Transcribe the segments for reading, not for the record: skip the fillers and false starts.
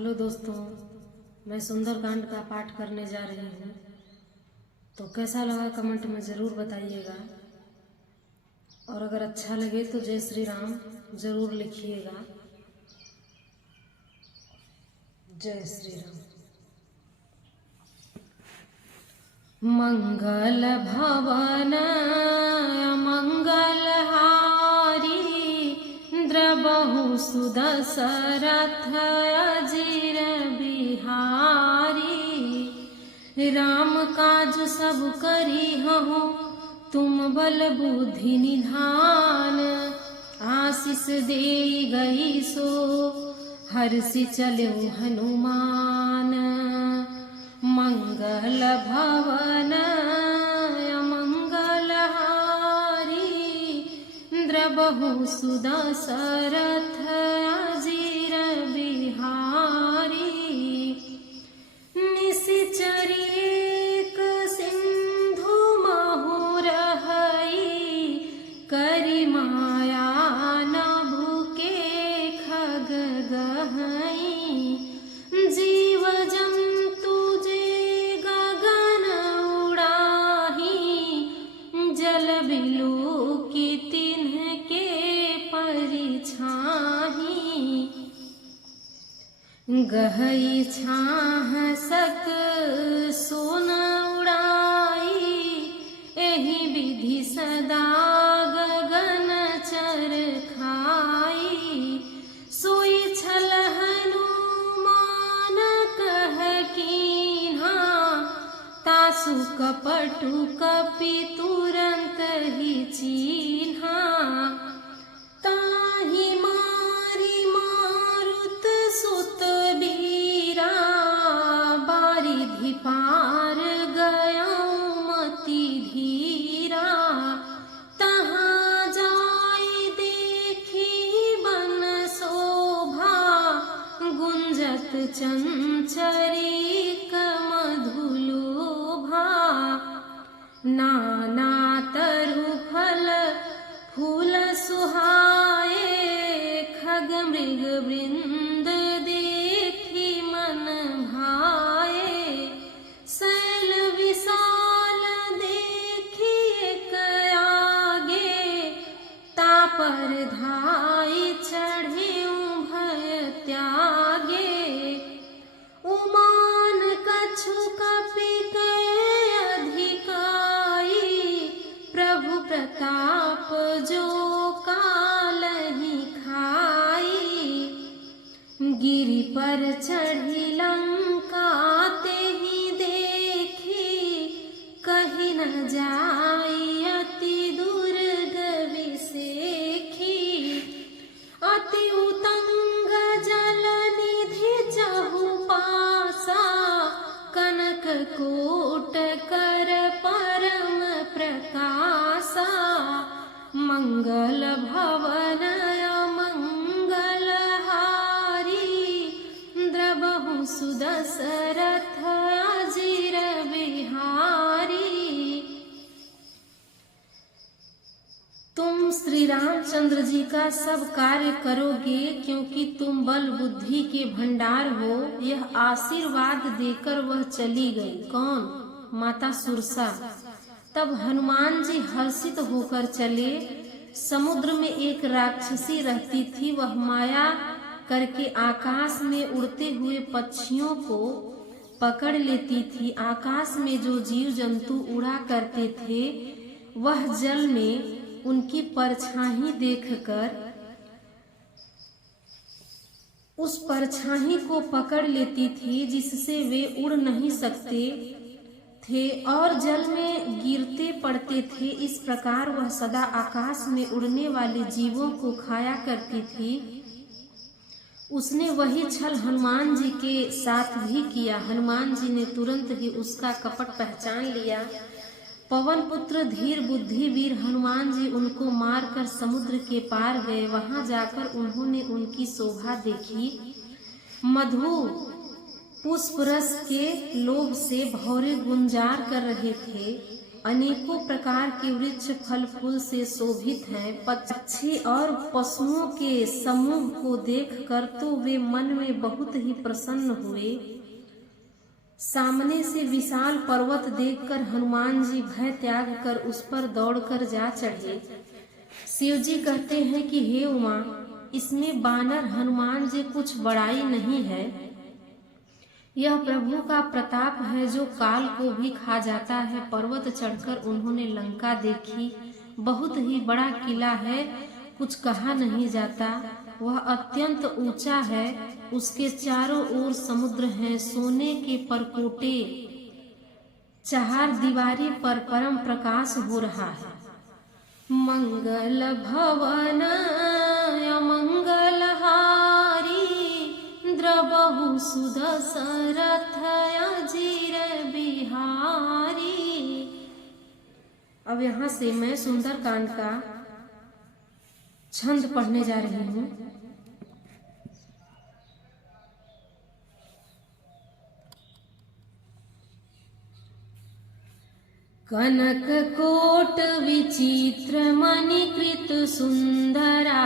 Hello दोस्तों, मैं सुंदरकांड का पाठ करने जा रही हूँ। तो कैसा लगा कमेंट में ज़रूर बताइएगा, और अगर अच्छा लगे तो जय श्री राम ज़रूर लिखिएगा। जय श्री राम। मंगल भवन मंगल हारी, द्रबहु सुदशरथ अजीर बिहारी। राम काज सब करी हूँ, तुम बल बुद्धि निधान। आशीष दे गई सो, हर्षि चलऊ हनुमान। मंगल भवन मंगल हारी, द्रबहु सुदशरथ अजीर बिहारी। निशिचरी एक सिंधु महु रहई, करी माया नभु के खग गहई। जीव जंतु जे गगन उड़ाही, जल बिलु की तिन्ह के परिछाही। गहई छाह सक सोन उड़ाई, एहि विधि सदा गगन चर खाई। सोई छल हनुमान कह कीन्हा, तासु कपटु कपि तुरंत ही चीन्हा। ताहि मारी मारुत सुत बीरा, बारिधि पार गयऊ मति धीरा। तहाँ जाई देखी बन शोभा, गुंजत चंचरी मधुलोभा। नाना तरु फल फूल सुहाए, खग मृग वृंद देखी मन भाए। शैल विशाल देखी एक आगे, तापर धाई चढ़े भय त्यागे। उमान कछु कपि कय अधिकाई, प्रभु प्रताप जो कालहि खाई। गिरि पर चढ़ी लंका तेहि देखी, कहि न जाई अति दुर्ग विसेखी। अति उतंग जल निधि चहु पासा, कनक कोट कर परम प्रकाशा। मंगल भवन मंगल हारी, द्रबहु सुदशरथ अजीर बिहारी। तुम श्री रामचंद्र जी का सब कार्य करोगे, क्योंकि तुम बल बुद्धि के भंडार हो। यह आशीर्वाद देकर वह चली गई। कौन? माता सुरसा। तब हनुमान जी हर्षित होकर चले। समुद्र में एक राक्षसी रहती थी। वह माया करके आकाश में उड़ते हुए पक्षियों को पकड़ लेती थी। आकाश में जो जीव जंतु उड़ा करते थे, वह जल में उनकी परछाई देखकर उस परछाई को पकड़ लेती थी, जिससे वे उड़ नहीं सकते थे और जल में गिरते पड़ते थे। इस प्रकार वह सदा आकाश में उड़ने वाले जीवों को खाया करती थी। उसने वही छल हनुमान जी के साथ भी किया। हनुमान जी ने तुरंत ही उसका कपट पहचान लिया। पवन पुत्र धीर बुद्धि वीर हनुमान जी उनको मारकर समुद्र के पार गए। वहां जाकर उन्होंने उनकी शोभा देखी। मधु पुष्प रस के लोभ से भौरे गुंजार कर रहे थे। अनेकों प्रकार के वृक्ष फल फूल से शोभित हैं। पक्षी और पशुओं के समूह को देखकर तो वे मन में बहुत ही प्रसन्न हुए। सामने से विशाल पर्वत देखकर हनुमान जी भय त्याग कर उस पर दौड़कर जा चढ़े। शिव जी कहते हैं कि हे उमा, इसमें बानर हनुमान जी कुछ बड़ाई नहीं है। यह प्रभु का प्रताप है जो काल को भी खा जाता है। पर्वत चढ़कर उन्होंने लंका देखी। बहुत ही बड़ा किला है, कुछ कहा नहीं जाता। वह अत्यंत ऊंचा है। उसके चारों ओर समुद्र हैं। सोने के परकोटे चार दीवारी पर परम प्रकाश हो रहा है। मंगल भवन मंगलहारी द्रबहु सुदशरथ अजीर बिहारी। अब यहाँ से मैं सुंदरकांड का छंद पढ़ने जा रही हूँ। कनक कोट विचित्र मणिकृत सुंदरायतना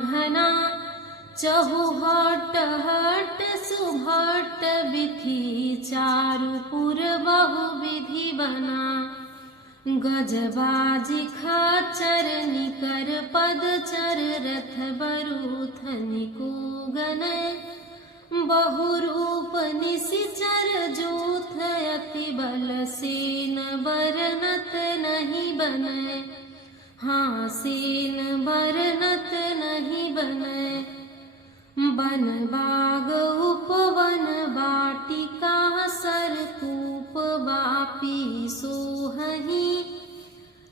घना चहुहट हट सुभट विधि चारुपुर बहुविधि बना। गजबाजी खाचर निकर पदचर रथ बरूथ निकूगन बहुरूप निशिचर जूथ अति बल सेन बरनत नहीं बने। हाँ सेन बरनत नहीं बने। बन बाग उपवन बाटिका सरकूप बापी सोहही।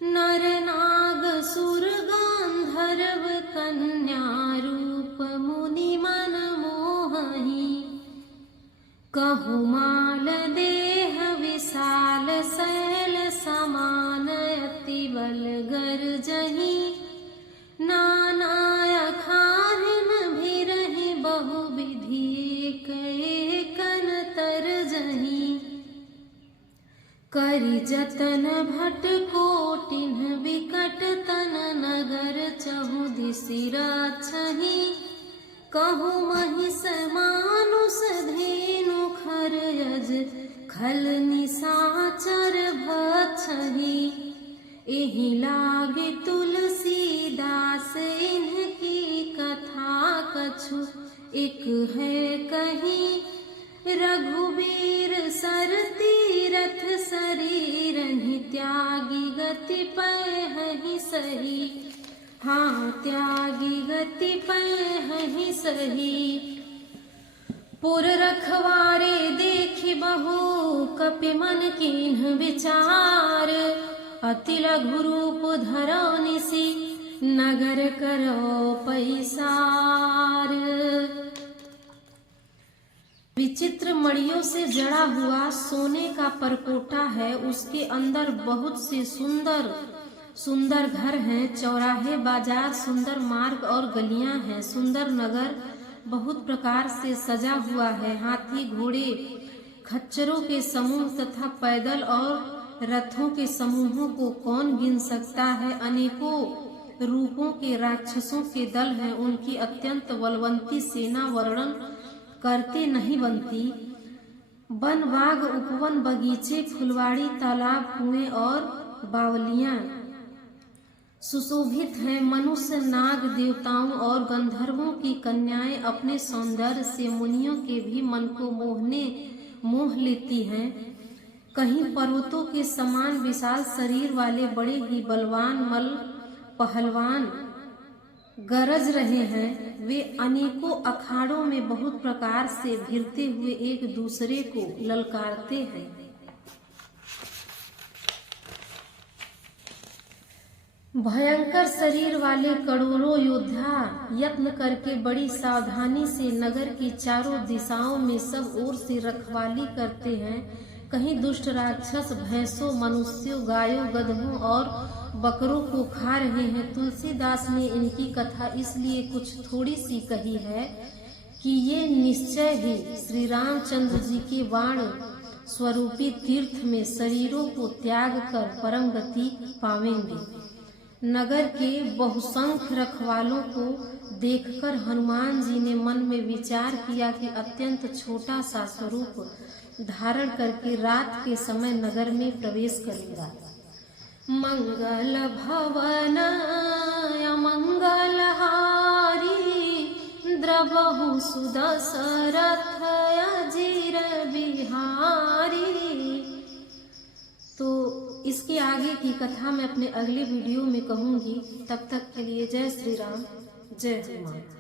नर नाग सुर गांधर्व कन्या रूप मुनि मन मोहही। कहुमाल देह विशाल शैल समान अति बल गर्जही। नाना अखारिन भिरहि बहुविधि एकन तरजही। करि जतन भट कोटिन विकट तन नगर चहु दिशि राछहि। कहु महिष मानुष धेनु खर यज खल निशाचर भक्षहि। एहि लागे तुलसीदास इनकी कथा कछु एक है कहीं। रघुवीर सर तीरथ शरीर त्यागी गति पै सही। हाँ त्यागी गति पै सही। पुर रखवारे देखि बहु कपि मन कीन्ह विचार। अति लघु रूप धरो निसि नगर करो पैसार। विचित्र मणियों से जड़ा हुआ सोने का परकोटा है। उसके अंदर बहुत से सुंदर सुंदर घर हैं। चौराहे बाजार सुंदर मार्ग और गलियां हैं। सुंदर नगर बहुत प्रकार से सजा हुआ है। हाथी घोड़े खच्चरों के समूह तथा पैदल और रथों के समूहों को कौन गिन सकता है। अनेकों रूपों के राक्षसों के दल हैं। उनकी अत्यंत बलवंती सेना वर्णन करते नहीं बनती। वन बाग उपवन बगीचे फुलवाड़ी तालाब कुएं और बावलियां सुशोभित हैं। मनुष्य नाग देवताओं और गंधर्वों की कन्याएं अपने सौंदर्य से मुनियों के भी मन को मोह लेती हैं। कहीं पर्वतों के समान विशाल शरीर वाले बड़े ही बलवान मल पहलवान गरज रहे हैं। वे अनेकों अखाड़ों में बहुत प्रकार से भिड़ते हुए एक दूसरे को ललकारते हैं। भयंकर शरीर वाले करोड़ों योद्धा यत्न करके बड़ी सावधानी से नगर की चारों दिशाओं में सब ओर से रखवाली करते हैं। कहीं दुष्ट राक्षस भैंसों मनुष्यों गायों गधों और बकरों को खा रहे हैं। तुलसीदास ने इनकी कथा इसलिए कुछ थोड़ी सी कही है कि ये निश्चय ही श्री रामचंद्र जी के बाण स्वरूपी तीर्थ में शरीरों को त्याग कर परम गति पावेंगे। नगर के बहुसंख्य रखवालों को देखकर हनुमान जी ने मन में विचार किया कि अत्यंत छोटा सा स्वरूप धारण करके रात के समय नगर में प्रवेश करेगा। मंगल भवन मंगलहारी द्रवहु सुदशरथ अजीर बिहारी। तो इसके आगे की कथा मैं अपने अगले वीडियो में कहूँगी। तब तक के लिए जय श्री राम, जय हनुमान।